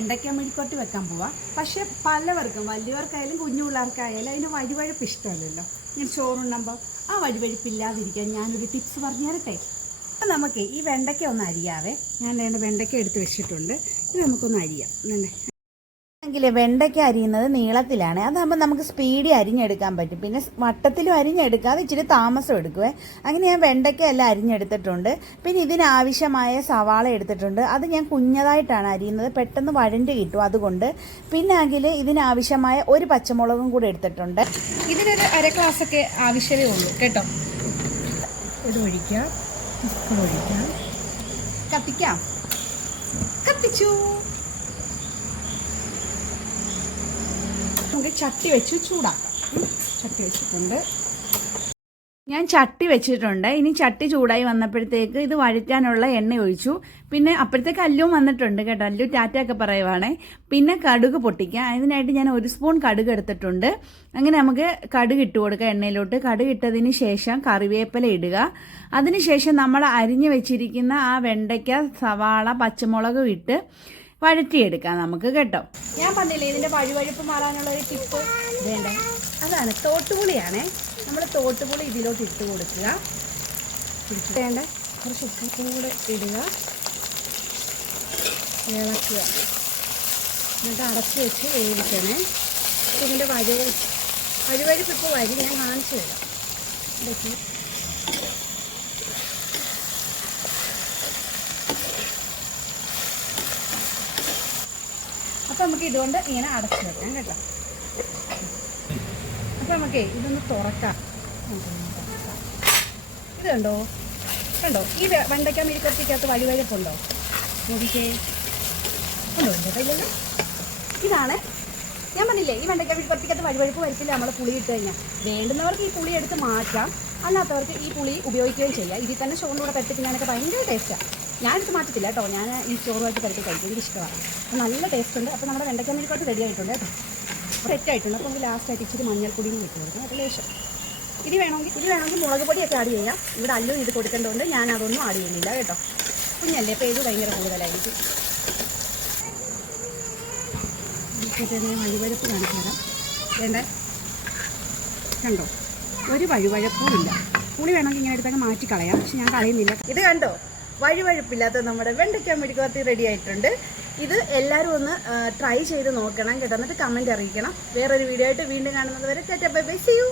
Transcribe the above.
വെണ്ടയ്ക്ക മെഴുക്കോട്ട് വെക്കാൻ പോവാം. പക്ഷേ പലവർക്കും വലിയവർക്കായാലും കുഞ്ഞു പിള്ളേർക്കായാലും അതിന് വഴിവഴുപ്പ് ഇഷ്ടമല്ലല്ലോ. ഇങ്ങനെ ചോറുണ്ണുമ്പോൾ ആ വഴിവഴുപ്പില്ലാതിരിക്കാൻ ഞാനൊരു ടിപ്സ് പറഞ്ഞു തരട്ടെ അപ്പം നമുക്ക് ഈ വെണ്ടയ്ക്ക ഒന്ന് അരിയാവേ. ഞാൻ വേണ്ട വെണ്ടയ്ക്ക എടുത്ത് വെച്ചിട്ടുണ്ട്. ഇത് നമുക്കൊന്ന് അരിയാം. ആണെങ്കിൽ വെണ്ടയ്ക്ക അരിയുന്നത് നീളത്തിലാണ്. അതാകുമ്പോൾ നമുക്ക് സ്പീഡി അരിഞ്ഞെടുക്കാൻ പറ്റും. പിന്നെ വട്ടത്തിലും അരിഞ്ഞെടുക്കാതെ ഇച്ചിരി താമസം എടുക്കുവേ. അങ്ങനെ ഞാൻ വെണ്ടയ്ക്ക എല്ലാം അരിഞ്ഞെടുത്തിട്ടുണ്ട്. പിന്നെ ഇതിനാവശ്യമായ സവാള എടുത്തിട്ടുണ്ട്. അത് ഞാൻ കുഞ്ഞതായിട്ടാണ് അരിയുന്നത്. പെട്ടെന്ന് വഴണ്ട് കിട്ടും അതുകൊണ്ട്. പിന്നെ ആണെങ്കിൽ ഇതിനാവശ്യമായ ഒരു പച്ചമുളകും കൂടി എടുത്തിട്ടുണ്ട്. ഇതിനൊരു അര ഗ്ലാസ് ഒക്കെ ആവശ്യമേ ഉള്ളൂ. കേട്ടോ? ഇത് ഒഴിക്കാം. ഒഴിക്കാം. കത്തിക്കാം. കത്തിച്ചു. ചട്ടി വെച്ച് ചൂടാക്കാം. ചട്ടി വെച്ചിട്ടുണ്ട്. ഞാൻ ചട്ടി വെച്ചിട്ടുണ്ട്. ഇനി ചട്ടി ചൂടായി വന്നപ്പോഴത്തേക്ക് ഇത് വഴറ്റാനുള്ള എണ്ണ ഒഴിച്ചു. പിന്നെ അപ്പോഴത്തേക്ക് അല്ലും വന്നിട്ടുണ്ട് കേട്ടോ. അല്ലു ടാറ്റയൊക്കെ പറയുവാണേ. പിന്നെ കടുക് പൊട്ടിക്കുക അതിനായിട്ട് ഞാൻ ഒരു സ്പൂൺ കടുക് എടുത്തിട്ടുണ്ട്. അങ്ങനെ നമുക്ക് കടുക് ഇട്ട് കൊടുക്കുക എണ്ണയിലോട്ട്. കടുക് ഇട്ടതിന് ശേഷം കറിവേപ്പില ഇടുക. അതിനുശേഷം നമ്മൾ അരിഞ്ഞു വെച്ചിരിക്കുന്ന ആ വെണ്ടയ്ക്ക സവാള പച്ചമുളകും ഇട്ട് വഴറ്റിയെടുക്കാം നമുക്ക് കേട്ടോ. ഞാൻ പറഞ്ഞില്ലേ ഇതിന്റെ വഴുവഴുപ്പ് മാറാനുള്ള ഒരു ടിപ്പ് വേണ്ട. അതാണ് തോട്ടുപുളിയാണേ. നമ്മൾ തോട്ടുപുളി ഇതിലോട്ട് ഇട്ട് കൊടുക്കുക. വേണ്ട. കുറച്ച് ഉപ്പും കൂടെ ഇടുക. ഇളക്കുക. എന്നിട്ട് അടച്ച് വെച്ച് വേവിക്കണേ. ഇതിന്റെ വഴി വഴുവഴുപ്പ് ഇപ്പോൾ വരി ഞാൻ കാണിച്ചു തരാം. അപ്പം നമുക്ക് ഇതുകൊണ്ട് ഇങ്ങനെ അടച്ചു വെക്കാം കേട്ടോ. അപ്പം നമുക്കേ ഇതൊന്ന് തുറക്കാം. ഇത് കണ്ടോ? കണ്ടോ? ഈ വെണ്ടയ്ക്ക മെഴുക്കത്തിക്കകത്ത് വഴിവഴപ്പുണ്ടോ നോക്കിക്കേ. ഉണ്ടോ എന്റെ ഇതാണ്. ഞാൻ പറഞ്ഞില്ലേ ഈ വെണ്ടയ്ക്ക മെഴുക്കത്തിക്കകത്ത് വഴിവഴുപ്പ് വരത്തില്ല നമ്മൾ പുളി ഇട്ട് കഴിഞ്ഞാൽ വേണ്ടുന്നവർക്ക് ഈ പുളി എടുത്ത് മാറ്റാം. അല്ലാത്തവർക്ക് ഈ പുളി ഉപയോഗിക്കുകയും ചെയ്യാം. ഇതിൽ തന്നെ ചോറിന്റെ കൂടെ തട്ടിപ്പിക്കാനൊക്കെ ഭയങ്കര ടേസ്റ്റാണ് ഞാനിത് മാറ്റത്തില്ല കേട്ടോ. ഞാൻ ഈ ചോറുമായിട്ട് തരത്തി കഴിക്കും. എനിക്ക് ഇഷ്ടമാണ്. അപ്പോൾ നല്ല ടേസ്റ്റ് ഉണ്ട്. അപ്പോൾ നമ്മുടെ വെണ്ടയ്ക്ക മെഴുക്കോട്ട് റെഡി ആയിട്ടുണ്ട് കേട്ടോ. സെറ്റ് ആയിട്ടുണ്ട്. അപ്പോൾ നമുക്ക് ലാസ്റ്റ് ആയിട്ട് ഇച്ചിരി മഞ്ഞൾപ്പൊടിയും ഇട്ട് കൊടുക്കണം അത് ലേശം ഇത് വേണമെങ്കിൽ ഇത് വേണമെങ്കിൽ മുളക് പൊടിയൊക്കെ ആഡ് ചെയ്യാം. ഇവിടെ അല്ലും ഇത് കൊടുക്കേണ്ടതുകൊണ്ട് ഞാൻ അതൊന്നും ആഡ് ചെയ്യുന്നില്ല കേട്ടോ. കുഞ്ഞല്ലേ അപ്പോൾ ഇത് ഭയങ്കര കൂടുതലായിരിക്കും. ഇതിന് വഴിവഴപ്പ് കാണിച്ചു തരാം. വേണ്ടേ? കണ്ടോ? ഒരു വഴുവഴപ്പും ഇല്ല. പുളി വേണമെങ്കിൽ ഇങ്ങനെ എടുത്തൊക്കെ മാറ്റി കളയാം പക്ഷെ ഞാൻ കളയുന്നില്ല. ഇത് കണ്ടോ? വഴുവഴുപ്പില്ലാത്ത നമ്മുടെ വെണ്ടയ്ക്ക മെഴുകുവരട്ടി റെഡി ആയിട്ടുണ്ട്. ഇത് എല്ലാവരും ഒന്ന് ട്രൈ ചെയ്ത് നോക്കണം കേട്ടോ. എന്നിട്ട് കമന്റ് അറിയിക്കണം. വേറൊരു വീഡിയോ ആയിട്ട് വീണ്ടും കാണുന്നത് വരെ ബൈ ബൈ സി യു